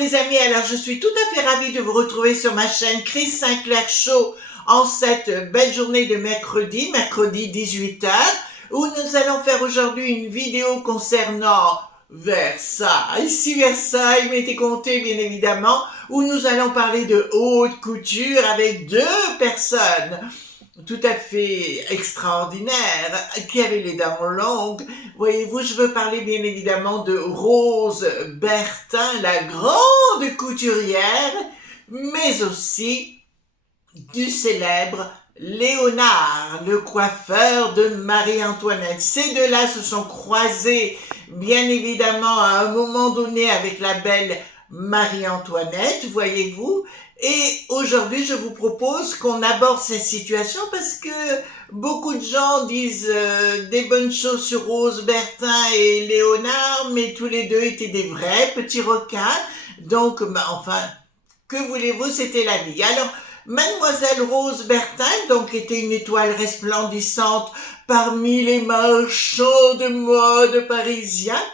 les amis, alors je suis tout à fait ravie de vous retrouver sur ma chaîne Chris Sinclair Show en cette belle journée de mercredi 18h, où nous allons faire aujourd'hui une vidéo concernant Versailles, ici Versailles, mettez compté bien évidemment, où nous allons parler de haute couture avec deux personnes tout à fait extraordinaires qui avaient les dents longues. Voyez-vous, je veux parler bien évidemment de Rose Bertin, la grande couturière, mais aussi du célèbre Léonard, le coiffeur de Marie-Antoinette. Ces deux-là se sont croisés, bien évidemment, à un moment donné avec la belle Marie-Antoinette, voyez-vous. Et aujourd'hui, je vous propose qu'on aborde cette situation parce que beaucoup de gens disent des bonnes choses sur Rose Bertin et Léonard, mais tous les deux étaient des vrais petits requins. Donc, enfin, que voulez-vous, c'était la vie. Alors, Mademoiselle Rose Bertin, donc, était une étoile resplendissante parmi les marchands de mode parisiens,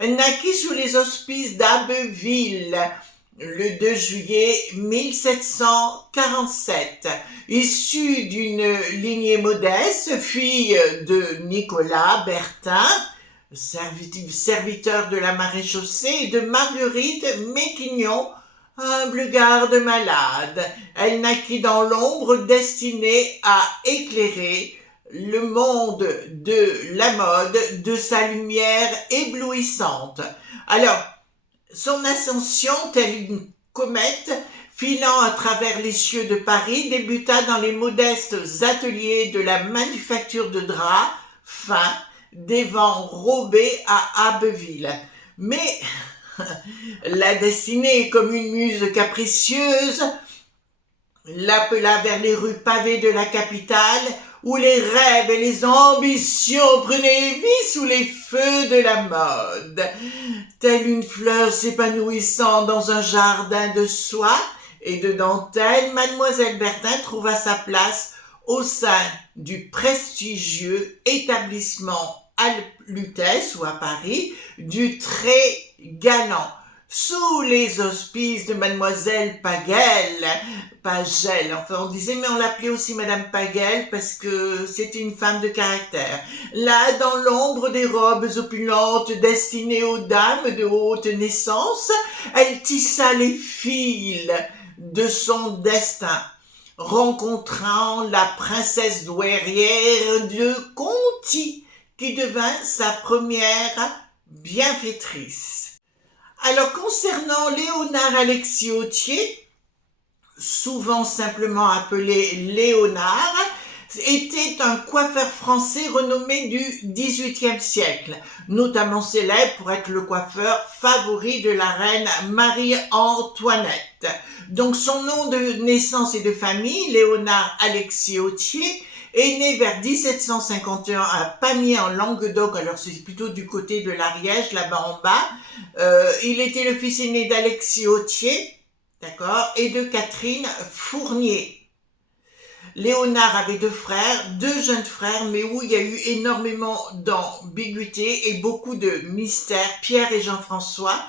naquit sous les auspices d'Abbeville le 2 juillet 1747. Issue d'une lignée modeste, fille de Nicolas Bertin, serviteur de la maréchaussée, et de Marguerite Méquignon, humble garde malade. Elle naquit dans l'ombre destinée à éclairer le monde de la mode de sa lumière éblouissante. Alors, son ascension, telle une comète, filant à travers les cieux de Paris, débuta dans les modestes ateliers de la manufacture de draps fins des vents robés à Abbeville. Mais la destinée, comme une muse capricieuse, l'appela vers les rues pavées de la capitale, où les rêves et les ambitions prenaient vie sous les feux de la mode. Telle une fleur s'épanouissant dans un jardin de soie et de dentelle, Mademoiselle Bertin trouva sa place au sein du prestigieux établissement à Lutèce ou à Paris, du très galant, sous les auspices de Mademoiselle Pagel, enfin on disait, mais on l'appelait aussi Madame Pagel parce que c'était une femme de caractère. Là, dans l'ombre des robes opulentes destinées aux dames de haute naissance, elle tissa les fils de son destin, rencontrant la princesse douairière de Conti, qui devint sa première bienfaitrice. Alors, concernant Léonard Alexis Autier, souvent simplement appelé Léonard, était un coiffeur français renommé du XVIIIe siècle, notamment célèbre pour être le coiffeur favori de la reine Marie-Antoinette. Donc son nom de naissance et de famille, Léonard Alexis Autier, est né vers 1751 à Pamiers en Languedoc, alors c'est plutôt du côté de l'Ariège, là-bas en bas. Il était le fils aîné d'Alexis Autier, d'accord, et de Catherine Fournier. Léonard avait deux jeunes frères, mais où il y a eu énormément d'ambiguïté et beaucoup de mystères, Pierre et Jean-François,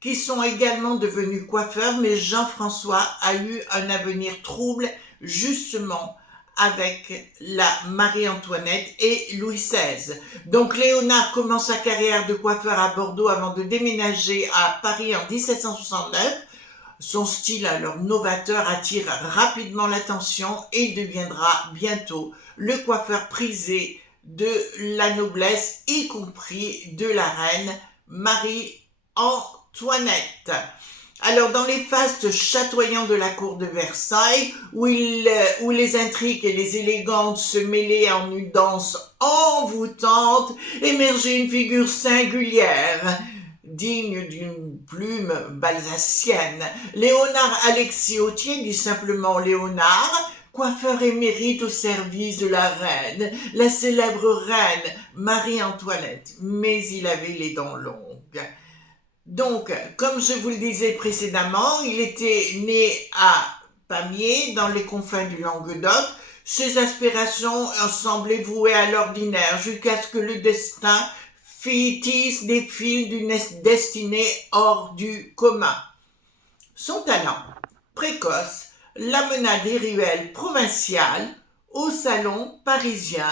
qui sont également devenus coiffeurs, mais Jean-François a eu un avenir trouble, justement, avec la Marie-Antoinette et Louis XVI. Donc Léonard commence sa carrière de coiffeur à Bordeaux avant de déménager à Paris en 1769. Son style alors novateur attire rapidement l'attention et il deviendra bientôt le coiffeur prisé de la noblesse, y compris de la reine Marie-Antoinette. Alors, dans les fastes chatoyants de la cour de Versailles, où les intrigues et les élégantes se mêlaient en une danse envoûtante, émergeait une figure singulière, digne d'une plume balsacienne. Léonard Alexis Autier, dit simplement Léonard, coiffeur émérite au service de la reine, la célèbre reine Marie-Antoinette, mais il avait les dents longues. Donc, comme je vous le disais précédemment, il était né à Pamiers, dans les confins du Languedoc. Ses aspirations semblaient vouées à l'ordinaire, jusqu'à ce que le destin tisse des fils d'une destinée hors du commun. Son talent précoce l'amena des ruelles provinciales au salon parisien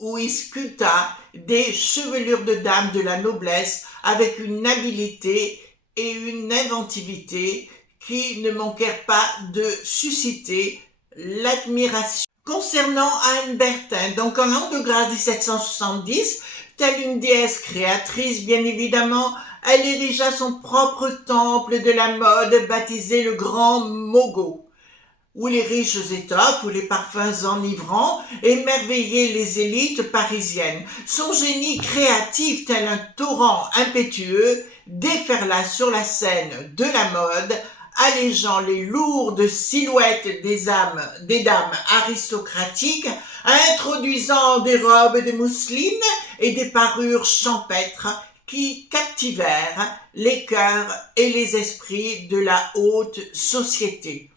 où il sculpta des chevelures de dames de la noblesse avec une habileté et une inventivité qui ne manquèrent pas de susciter l'admiration. Concernant Anne Bertin, donc en l'an de grâce 1770, telle une déesse créatrice, bien évidemment, elle érigea son propre temple de la mode baptisé le Grand Mogot, où les riches étoffes, où les parfums enivrants émerveillaient les élites parisiennes. Son génie créatif, tel un torrent impétueux, déferla sur la scène de la mode, allégeant les lourdes silhouettes des dames aristocratiques, introduisant des robes de mousseline et des parures champêtres qui captivèrent les cœurs et les esprits de la haute société.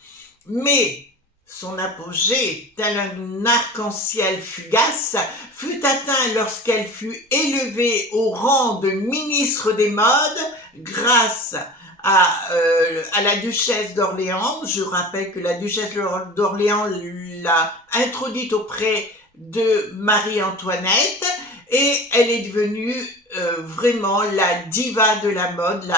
Mais son apogée, tel un arc-en-ciel fugace, fut atteint lorsqu'elle fut élevée au rang de ministre des Modes grâce à la duchesse d'Orléans. Je rappelle que la duchesse d'Orléans l'a introduite auprès de Marie-Antoinette et elle est devenue vraiment la diva de la mode,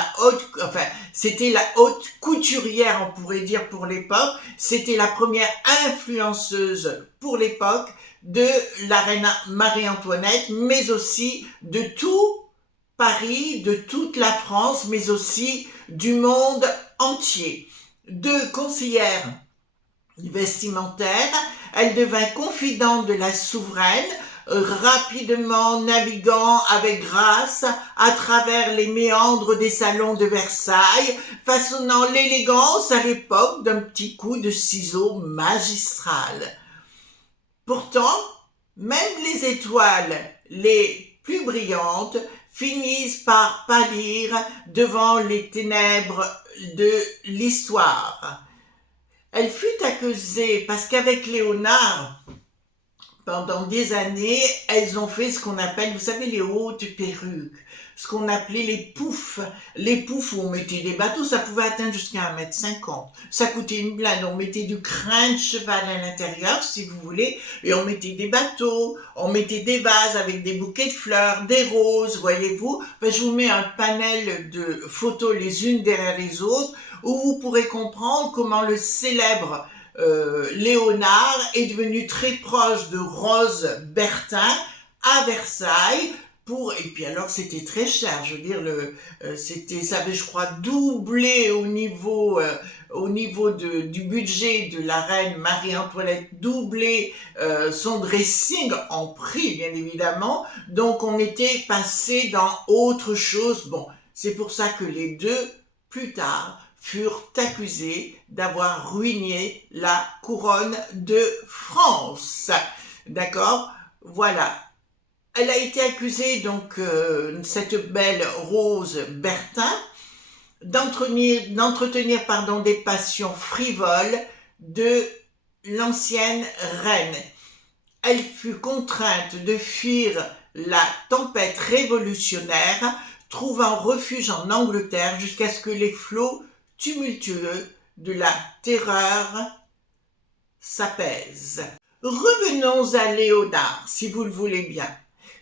c'était la haute couturière, on pourrait dire, pour l'époque. C'était la première influenceuse pour l'époque de la reine Marie-Antoinette, mais aussi de tout Paris, de toute la France, mais aussi du monde entier. De conseillère vestimentaire, elle devint confidente de la souveraine, rapidement naviguant avec grâce à travers les méandres des salons de Versailles, façonnant l'élégance à l'époque d'un petit coup de ciseau magistral. Pourtant, même les étoiles les plus brillantes finissent par pâlir devant les ténèbres de l'histoire. Elle fut accusée parce qu'avec Léonard, pendant des années, elles ont fait ce qu'on appelle, vous savez, les hautes perruques, ce qu'on appelait les poufs. Les poufs où on mettait des bateaux, ça pouvait atteindre jusqu'à 1,50 m. Ça coûtait une blinde. On mettait du crin de cheval à l'intérieur, si vous voulez, et on mettait des bateaux, on mettait des vases avec des bouquets de fleurs, des roses, voyez-vous. Je vous mets un panel de photos les unes derrière les autres, où vous pourrez comprendre comment le célèbre Léonard est devenu très proche de Rose Bertin à Versailles et puis alors c'était très cher, je veux dire, ça avait, je crois, doublé au niveau du budget de la reine Marie-Antoinette, doublé son dressing en prix, bien évidemment, donc on était passé dans autre chose. Bon, c'est pour ça que les deux, plus tard, furent accusés d'avoir ruiné la couronne de France. D'accord ? Voilà. Elle a été accusée, donc, cette belle Rose Bertin, d'entretenir des passions frivoles de l'ancienne reine. Elle fut contrainte de fuir la tempête révolutionnaire, trouvant refuge en Angleterre jusqu'à ce que les flots tumultueux de la terreur s'apaisent. Revenons à Léonard, si vous le voulez bien.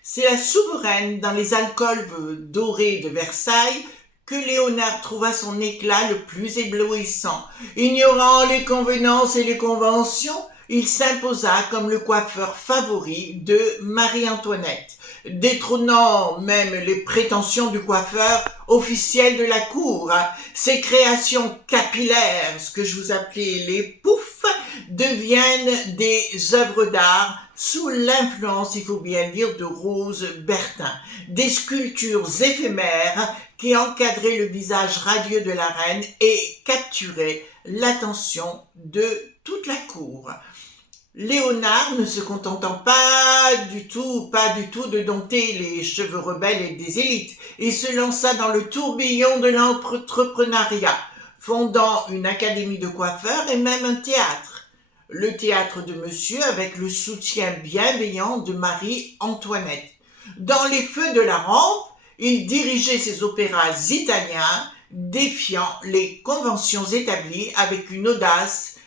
C'est la souveraine dans les alcôves dorées de Versailles que Léonard trouva son éclat le plus éblouissant. Ignorant les convenances et les conventions, il s'imposa comme le coiffeur favori de Marie-Antoinette, détrônant même les prétentions du coiffeur officiel de la cour. Ses créations capillaires, ce que je vous appelais les poufs, deviennent des œuvres d'art sous l'influence, il faut bien dire, de Rose Bertin. Des sculptures éphémères qui encadraient le visage radieux de la reine et capturaient l'attention de toute la cour. Léonard, ne se contentant pas du tout de dompter les cheveux rebelles et des élites, il se lança dans le tourbillon de l'entrepreneuriat, fondant une académie de coiffeurs et même un théâtre. Le théâtre de Monsieur avec le soutien bienveillant de Marie-Antoinette. Dans les feux de la rampe, il dirigeait ses opéras italiens, défiant les conventions établies avec une audace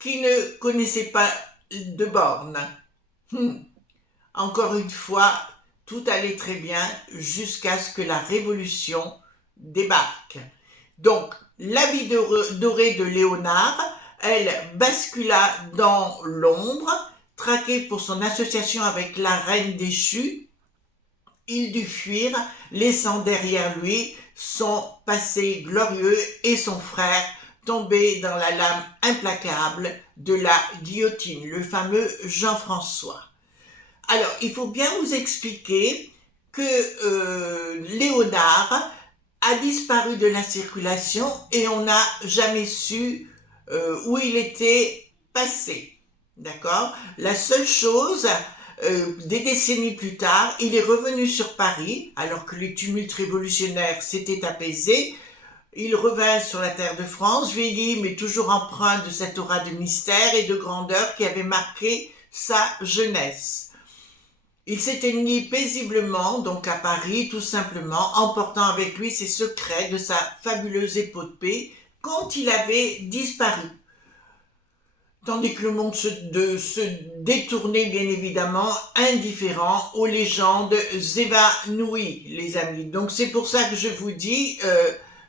qui ne connaissait pas de bornes. Encore une fois, tout allait très bien jusqu'à ce que la Révolution débarque. Donc, la vie dorée de Léonard, elle bascula dans l'ombre, traqué pour son association avec la reine déchue. Il dut fuir, laissant derrière lui son passé glorieux et son frère tombé dans la lame implacable de la guillotine, le fameux Jean-François. Alors, il faut bien vous expliquer que Léonard a disparu de la circulation et on n'a jamais su où il était passé. D'accord ? La seule chose, des décennies plus tard, il est revenu sur Paris, alors que les tumultes révolutionnaires s'étaient apaisés. Il revint sur la terre de France, vieilli mais toujours empreint de cette aura de mystère et de grandeur qui avait marqué sa jeunesse. Il s'éteignit paisiblement, donc à Paris, tout simplement, emportant avec lui ses secrets de sa fabuleuse épopée quand il avait disparu. Tandis que le monde se détournait bien évidemment, indifférent aux légendes évanouies, les amis. Donc c'est pour ça que je vous dis,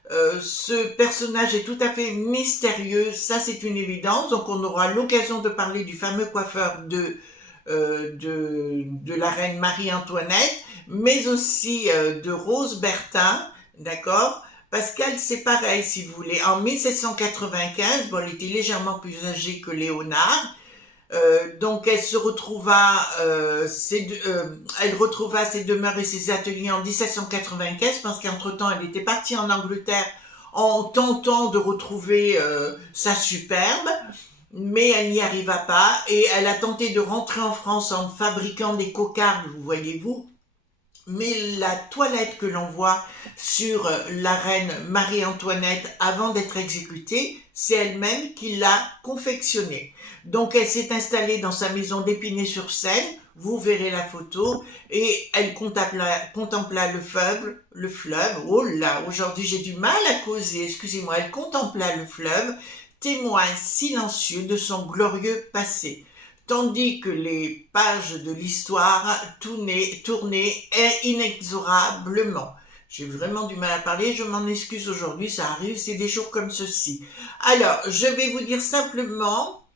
ce personnage est tout à fait mystérieux, ça c'est une évidence. Donc on aura l'occasion de parler du fameux coiffeur de la reine Marie-Antoinette, mais aussi de Rose Bertin, d'accord ? Pascal, c'est pareil, si vous voulez. En 1795, bon, elle était légèrement plus âgée que Léonard, donc elle retrouva ses demeures et ses ateliers en 1795, parce qu'entre-temps, elle était partie en Angleterre en tentant de retrouver sa superbe, mais elle n'y arriva pas, et elle a tenté de rentrer en France en fabriquant des cocardes, vous voyez-vous, mais la toilette que l'on voit sur la reine Marie-Antoinette avant d'être exécutée, c'est elle-même qui l'a confectionnée. Donc elle s'est installée dans sa maison d'Épinay-sur-Seine, vous verrez la photo, et elle contempla le fleuve, oh là, aujourd'hui j'ai du mal à causer, excusez-moi, elle contempla le fleuve, témoin silencieux de son glorieux passé, tandis que les pages de l'histoire tournaient inexorablement. J'ai vraiment du mal à parler, je m'en excuse aujourd'hui, ça arrive, c'est des jours comme ceci. Alors, je vais vous dire simplement,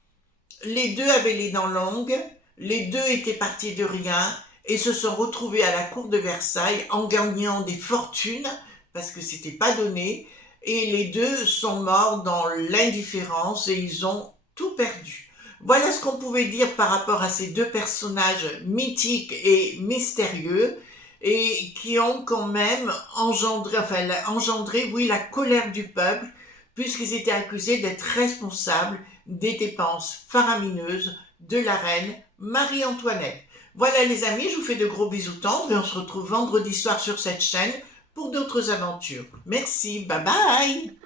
les deux avaient les dents longues, les deux étaient partis de rien et se sont retrouvés à la cour de Versailles en gagnant des fortunes, parce que c'était pas donné, et les deux sont morts dans l'indifférence et ils ont tout perdu. Voilà ce qu'on pouvait dire par rapport à ces deux personnages mythiques et mystérieux et qui ont quand même engendré, oui, la colère du peuple, puisqu'ils étaient accusés d'être responsables des dépenses faramineuses de la reine Marie-Antoinette. Voilà les amis, je vous fais de gros bisous tendres et on se retrouve vendredi soir sur cette chaîne pour d'autres aventures. Merci, bye bye!